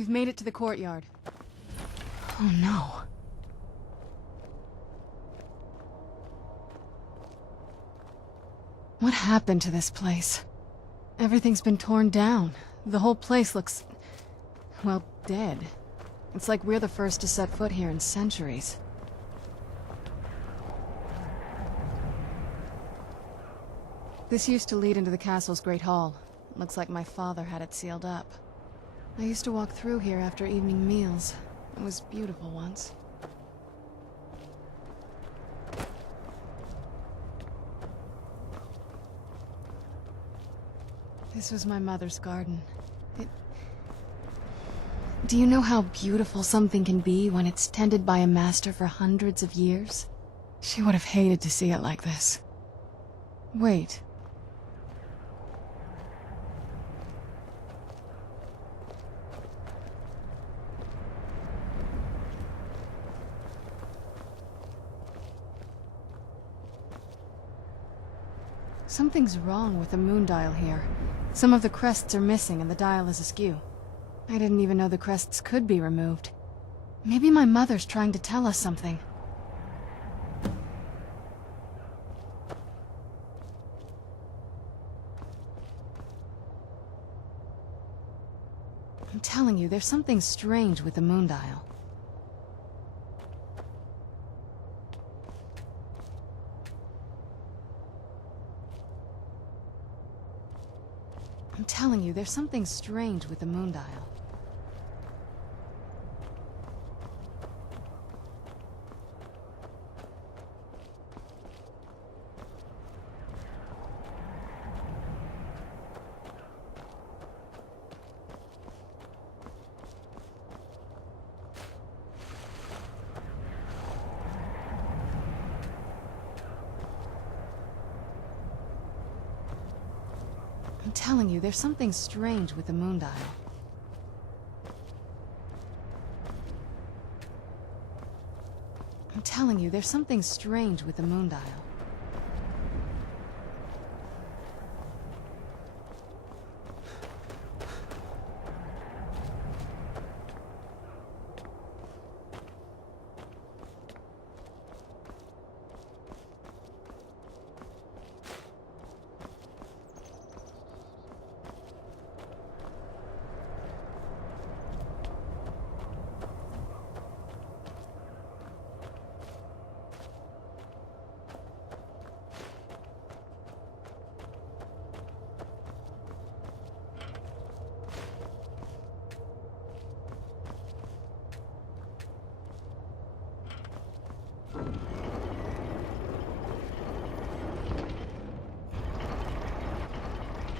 We've made it to the courtyard. Oh no. What happened to this place? Everything's been torn down. The whole place looks... well, dead. It's like we're the first to set foot here in centuries. This used to lead into the castle's great hall. Looks like my father had it sealed up. I used to walk through here after evening meals. It was beautiful once. This was my mother's garden. Do you know how beautiful something can be when it's tended by a master for hundreds of years? She would have hated to see it like this. Wait. Something's wrong with the moon dial here. Some of the crests are missing and the dial is askew. I didn't even know the crests could be removed. Maybe my mother's trying to tell us something. I'm telling you, there's something strange with the moon dial. I'm telling you, there's something strange with the moon dial. I'm telling you, there's something strange with the moon dial. I'm telling you, there's something strange with the moon dial.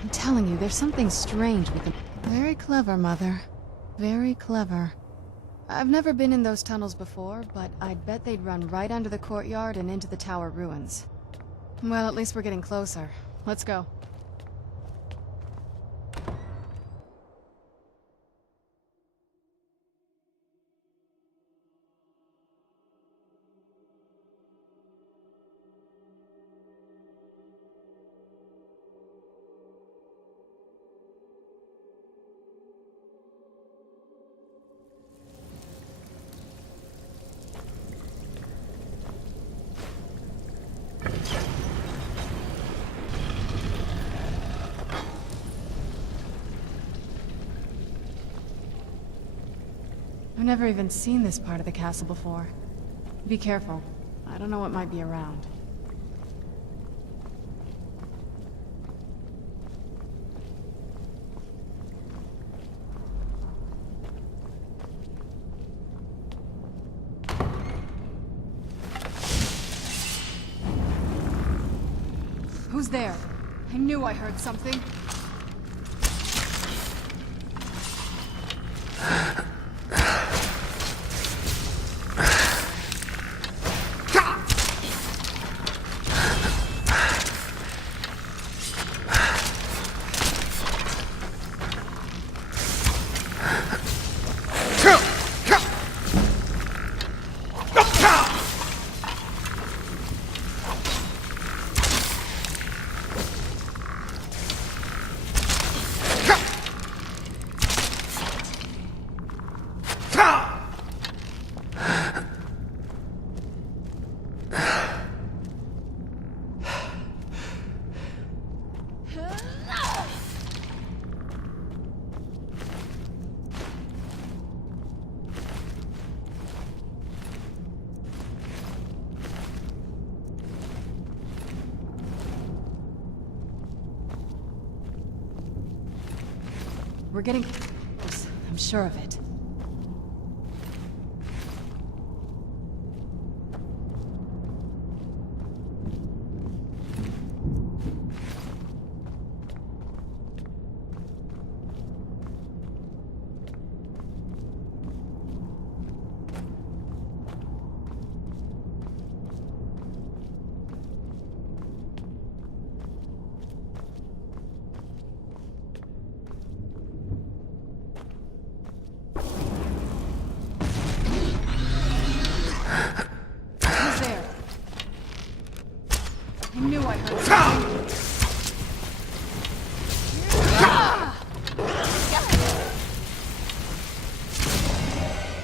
I'm telling you, there's something strange with them. Very clever, Mother. Very clever. I've never been in those tunnels before, but I'd bet they'd run right under the courtyard and into the tower ruins. Well, at least we're getting closer. Let's go. I've never even seen this part of the castle before. Be careful. I don't know what might be around. Who's there? I knew I heard something. We're getting close. I'm sure of it.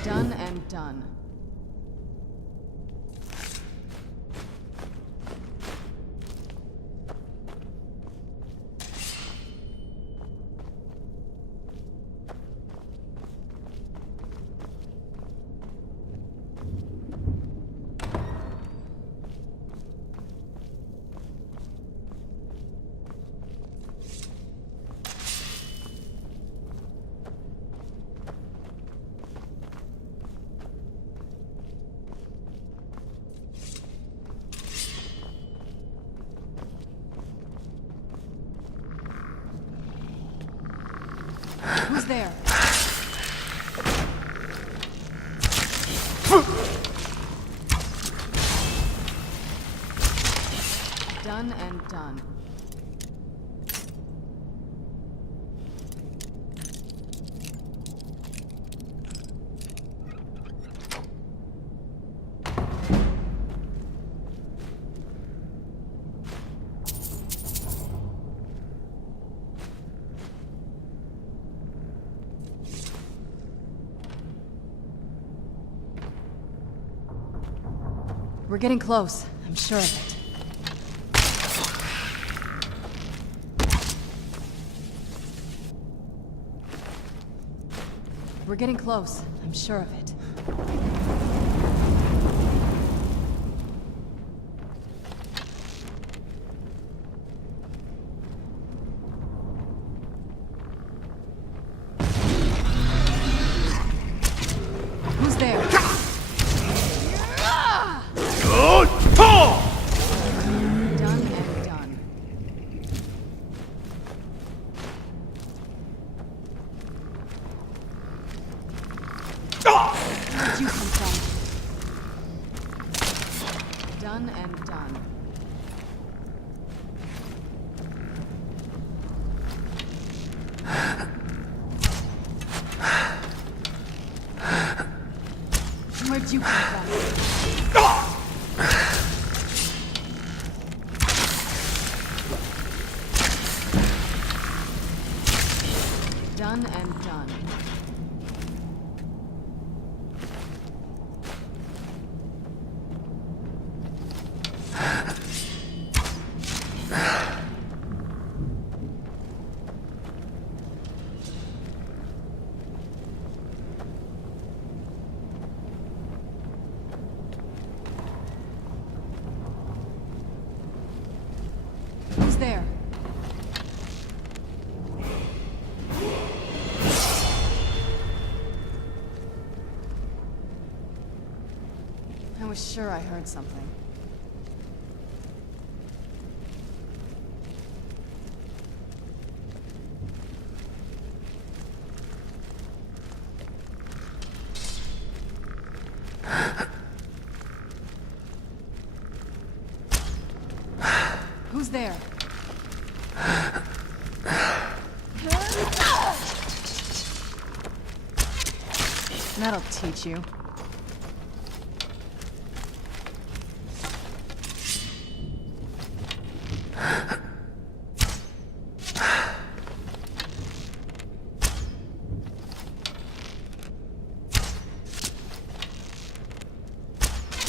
Done and done. Who's there? Done and done. We're getting close. I'm sure of it. We're getting close. I'm sure of it. Who's there? Done and done. Where'd you come from? Done and done. Where'd you come from? Done and done. Who's there? I was sure I heard something. Who's there? That'll teach you.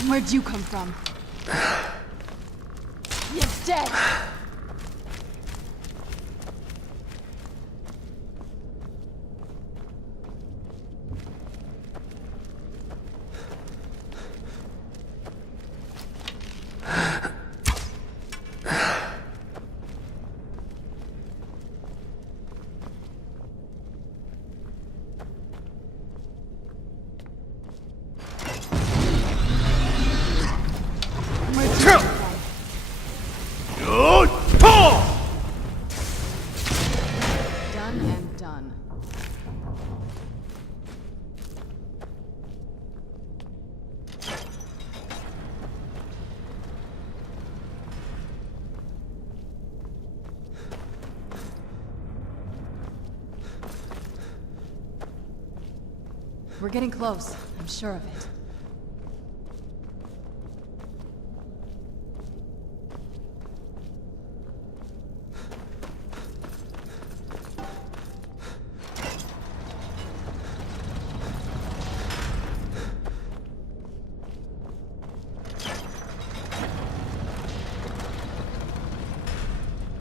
Where'd you come from? You're dead! We're getting close. I'm sure of it.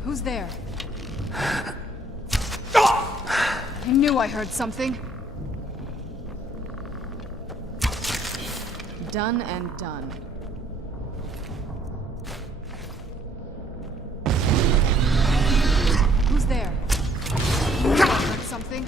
Who's there? I knew I heard something. Done and done. Who's there? I knew I heard something.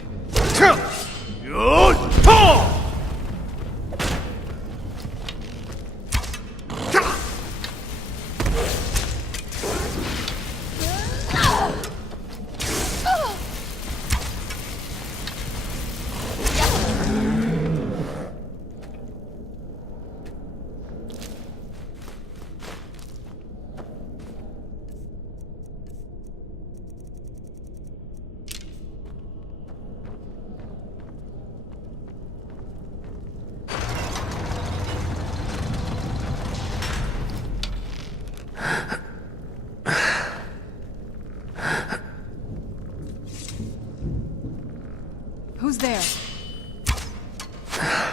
Who's there?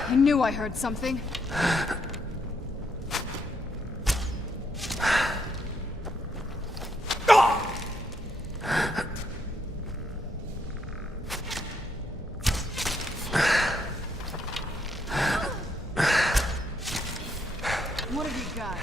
I knew I heard something. What have you got?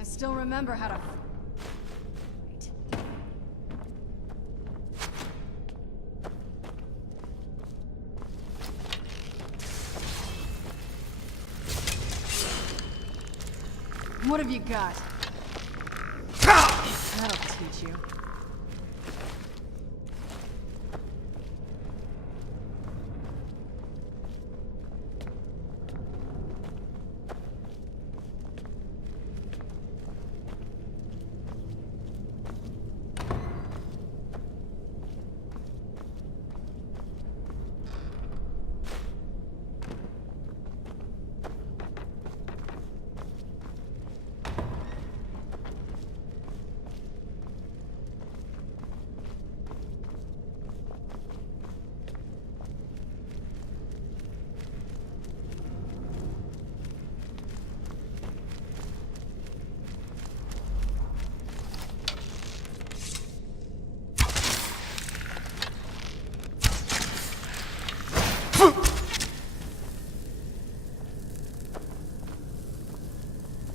I still remember how to... Wait. What have you got? That'll teach you.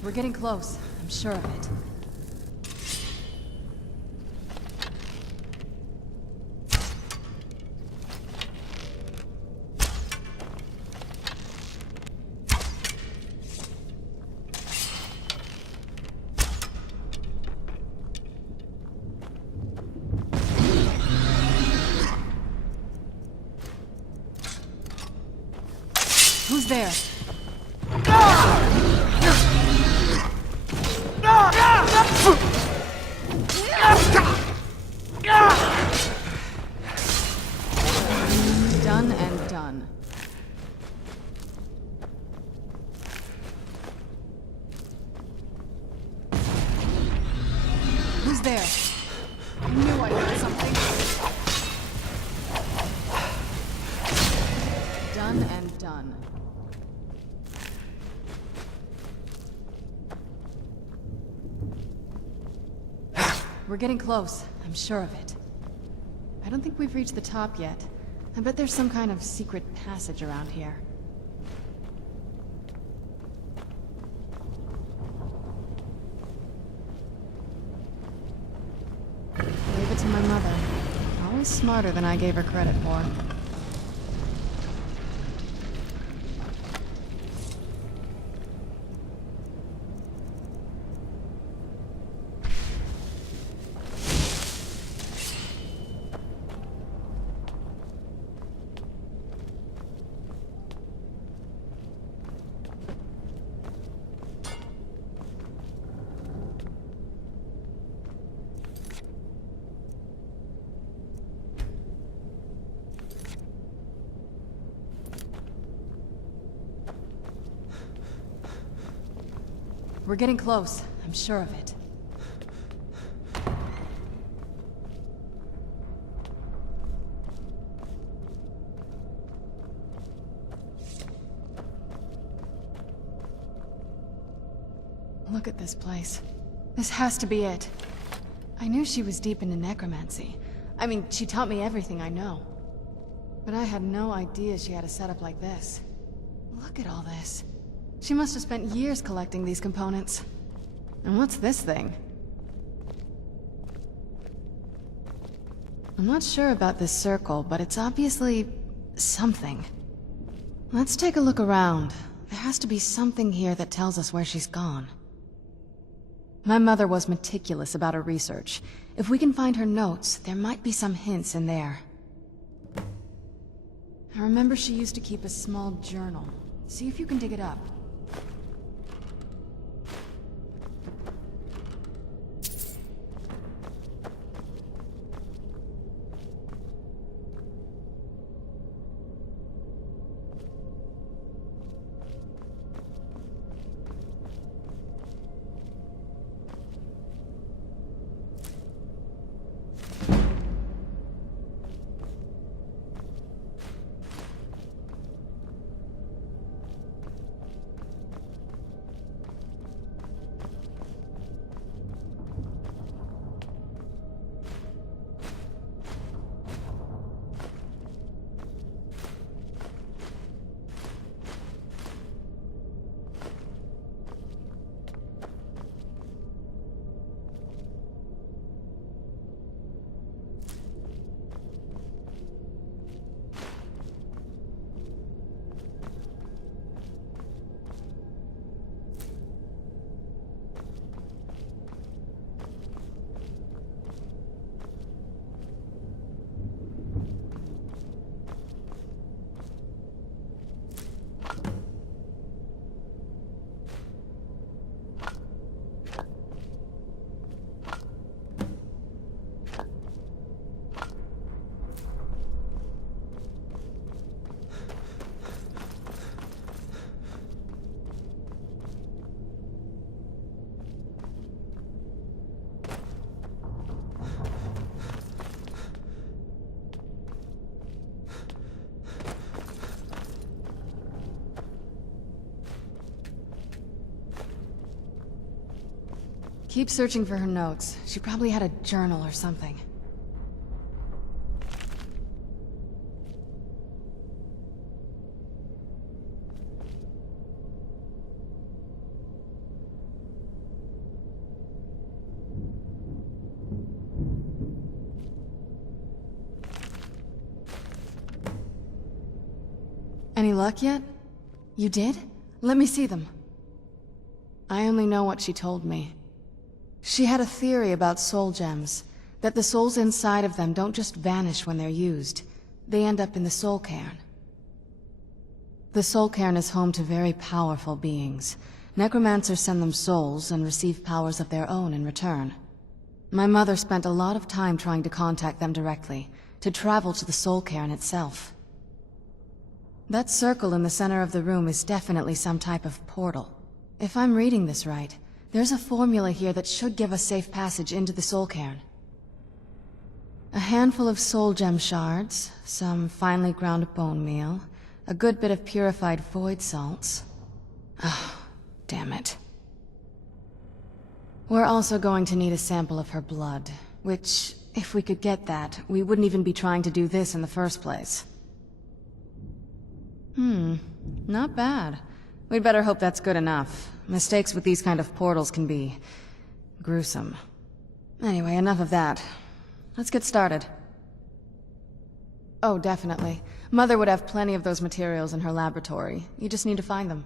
We're getting close. I'm sure of it. Who's there? Done and done. Who's there? I knew I heard something. Done and done. We're getting close. I'm sure of it. I don't think we've reached the top yet. I bet there's some kind of secret passage around here. Leave it to my mother. Always smarter than I gave her credit for. We're getting close. I'm sure of it. Look at this place. This has to be it. I knew she was deep into necromancy. I mean, she taught me everything I know. But I had no idea she had a setup like this. Look at all this. She must have spent years collecting these components. And what's this thing? I'm not sure about this circle, but it's obviously something. Let's take a look around. There has to be something here that tells us where she's gone. My mother was meticulous about her research. If we can find her notes, there might be some hints in there. I remember she used to keep a small journal. See if you can dig it up. Keep searching for her notes. She probably had a journal or something. Any luck yet? You did? Let me see them. I only know what she told me. She had a theory about soul gems, that the souls inside of them don't just vanish when they're used. They end up in the Soul Cairn. The Soul Cairn is home to very powerful beings. Necromancers send them souls and receive powers of their own in return. My mother spent a lot of time trying to contact them directly, to travel to the Soul Cairn itself. That circle in the center of the room is definitely some type of portal. If I'm reading this right, there's a formula here that should give us safe passage into the Soul Cairn. A handful of soul gem shards, some finely ground bone meal, a good bit of purified void salts. Oh, damn it. We're also going to need a sample of her blood, which, if we could get that, we wouldn't even be trying to do this in the first place. Not bad. We'd better hope that's good enough. Mistakes with these kind of portals can be gruesome. Anyway, enough of that. Let's get started. Oh, definitely. Mother would have plenty of those materials in her laboratory. You just need to find them.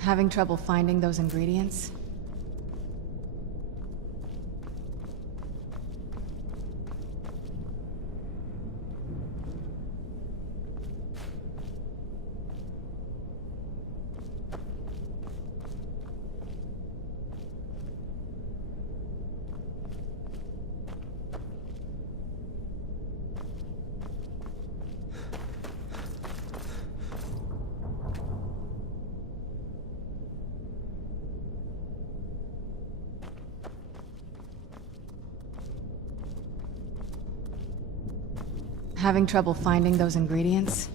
Having trouble finding those ingredients? Having trouble finding those ingredients?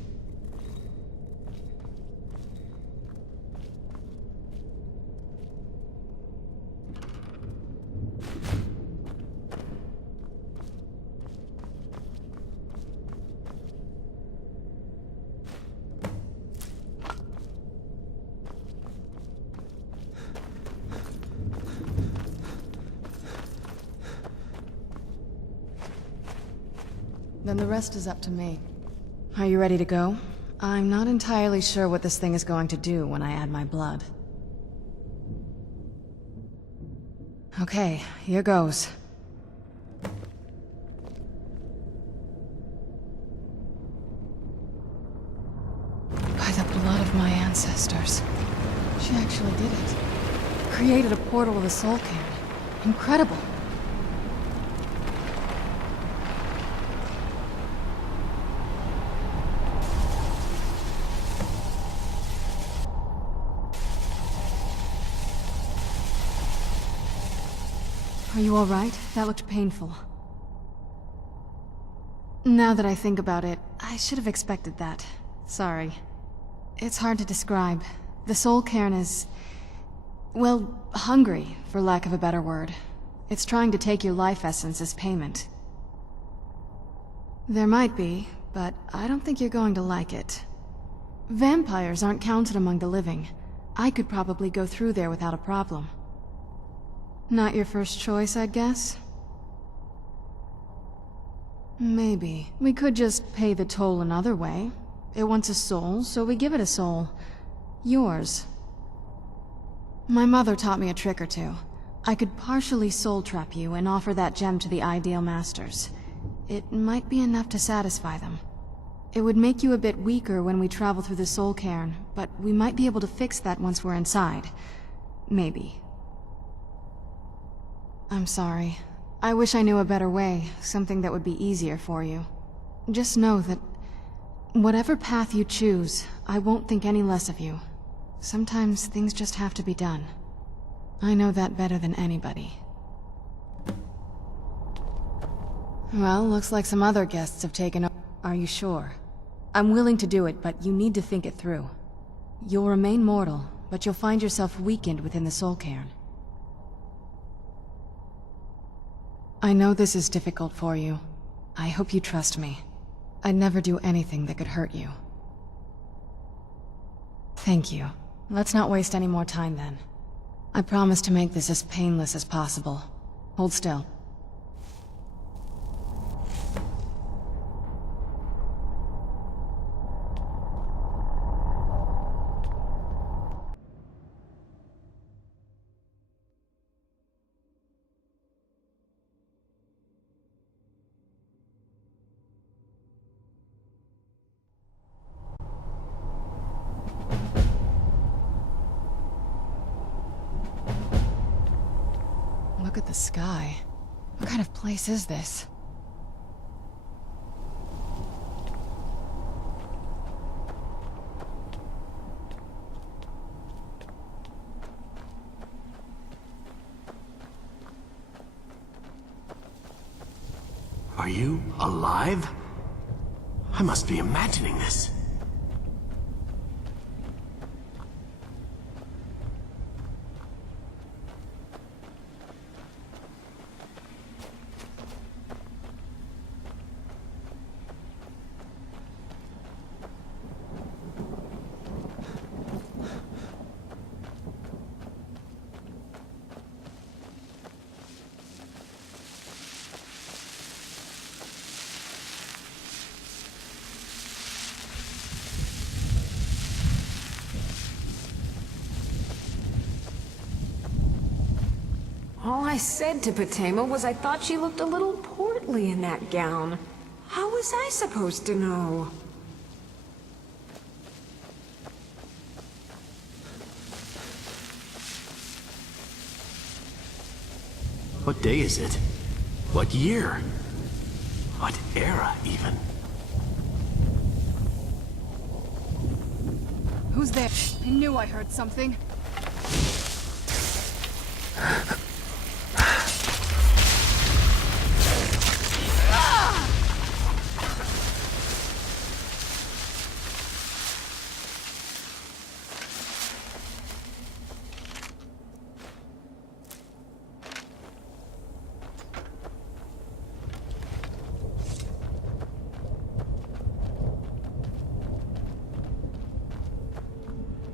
Then the rest is up to me. Are you ready to go? I'm not entirely sure what this thing is going to do when I add my blood. Okay, here goes. By the blood of my ancestors. She actually did it. Created a portal to the Soul Cairn. Incredible. Are you all right? That looked painful. Now that I think about it, I should have expected that. Sorry. It's hard to describe. The Soul Cairn is... well, hungry, for lack of a better word. It's trying to take your life essence as payment. There might be, but I don't think you're going to like it. Vampires aren't counted among the living. I could probably go through there without a problem. Not your first choice, I'd guess? Maybe. We could just pay the toll another way. It wants a soul, so we give it a soul. Yours. My mother taught me a trick or two. I could partially soul trap you and offer that gem to the ideal masters. It might be enough to satisfy them. It would make you a bit weaker when we travel through the Soul Cairn, but we might be able to fix that once we're inside. Maybe. I'm sorry. I wish I knew a better way, something that would be easier for you. Just know that whatever path you choose, I won't think any less of you. Sometimes things just have to be done. I know that better than anybody. Well, looks like some other guests have taken over. Are you sure? I'm willing to do it, but you need to think it through. You'll remain mortal, but you'll find yourself weakened within the Soul Cairn. I know this is difficult for you. I hope you trust me. I'd never do anything that could hurt you. Thank you. Let's not waste any more time then. I promise to make this as painless as possible. Hold still. Look at the sky. What kind of place is this? Are you alive? I must be imagining this. All I said to Patema was I thought she looked a little portly in that gown. How was I supposed to know? What day is it? What year? What era, even? Who's there? I knew I heard something.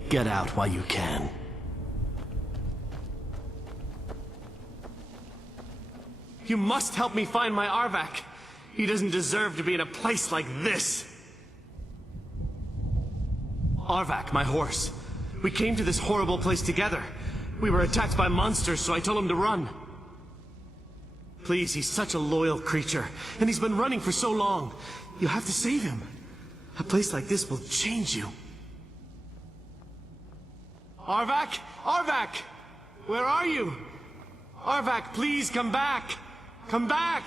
Get out while you can. You must help me find my Arvak. He doesn't deserve to be in a place like this. Arvak, my horse. We came to this horrible place together. We were attacked by monsters, so I told him to run. Please, he's such a loyal creature, and he's been running for so long. You have to save him. A place like this will change you. Arvak! Arvak! Where are you? Arvak, please come back! Come back!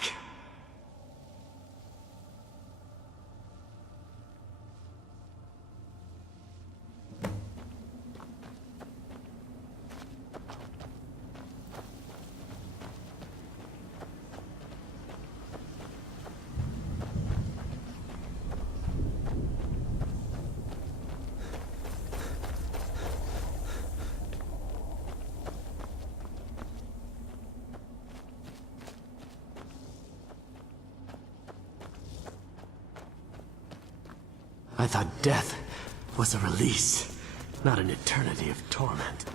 I thought death was a release, not an eternity of torment.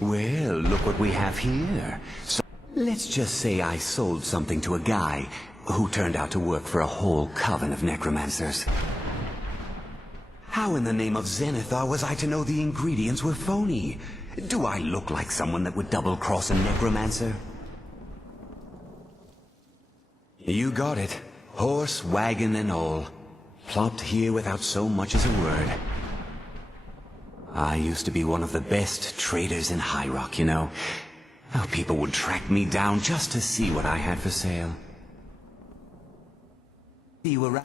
Well, look what we have here. So, let's just say I sold something to a guy who turned out to work for a whole coven of necromancers. How in the name of Zenithar was I to know the ingredients were phony? Do I look like someone that would double-cross a necromancer? You got it. Horse, wagon, and all. Plopped here without so much as a word. I used to be one of the best traders in High Rock, you know. How people would track me down just to see what I had for sale. You were right.